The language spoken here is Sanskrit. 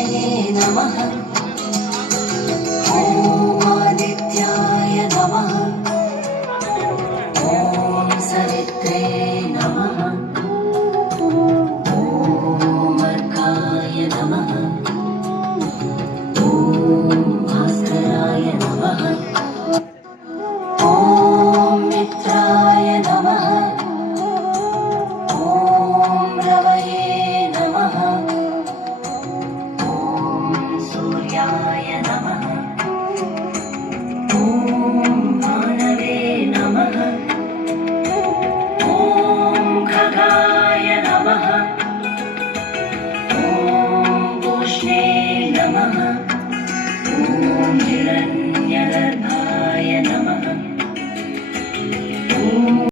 सूर्यये नमः। ॐ आदित्याय नमः। ॐ सवित्रे नमः। ॐ अर्काय नमः। ॐ भास्कराय नमः। ॐ मित्राय नमः। ॐ रवये नमः। ॐ सूर्याय नमः।